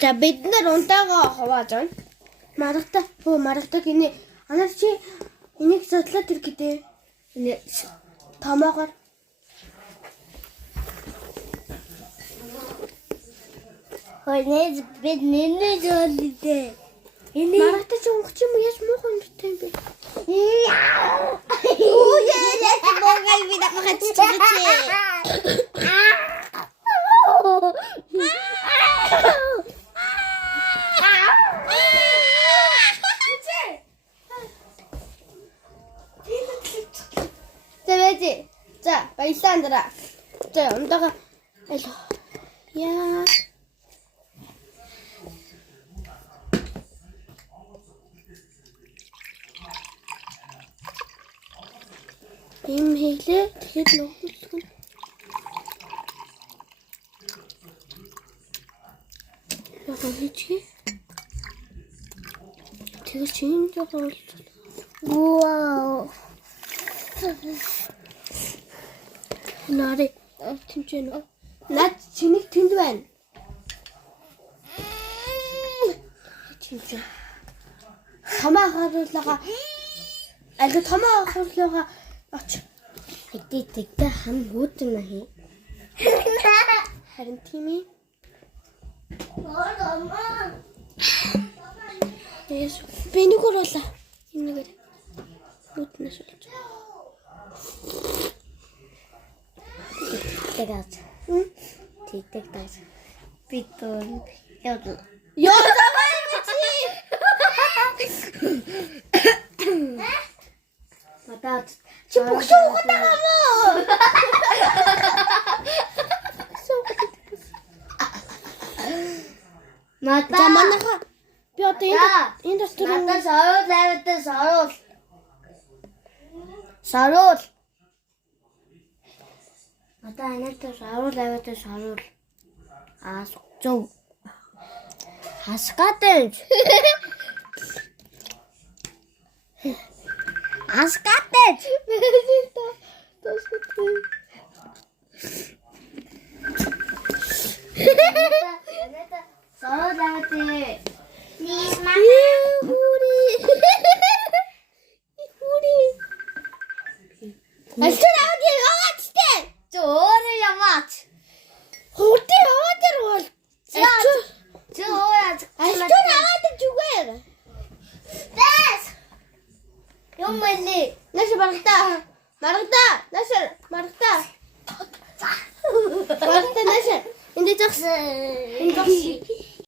За бид нар унтаагаа хувааж байна. Маргатай гинэ. Анаар чи энийг судлаад ир гэдэг. Энэ томоогоор. Хойнээс бид нэнэ жолдөө. Энэ Маргатай чи өнгөч юм яаж муухай юмтай юм бэ? Оо яа, могай би дахиж чичээ. Тэвэжи. За, баялаа андраа. За, унтаага. Яа. Им хийлээ. Тэгэхээр нөхөрлөх нь. Яагаад хийчихээ? Тэгэхээр чи энэ жоо Вау. Нари тэмчэн үү? Наад чиний тэнд байна. Тэмчэн. Томоо харуулгаа. Алга томоо харуулгаа оч. Тэгтээ хам хөөтөн нэ. Харин тийм ээ. Яс би нэг оруулаа. Энэ нэгээр хөөтнөөс болж. Тэгээс. Тэгтээ. Битүүн. Ёо замаа чи. Матад Чи бүгшөөгөө таамаа. Мата. За манайха би одоо энэ дотор Мата саруул. Мата анаатай саруул. Зөв. Хасгатай. Хасгатай. Анаатай саруул. Нисма. Альтер аваад Зөөр ямаач. Хурдан аваад ирвэл. Зөөр. Альтер аваад зүгээр. Дэс. Юмэли. Наш Маргатай. Наш Маргатай. Маргатай наш. Энд зогс.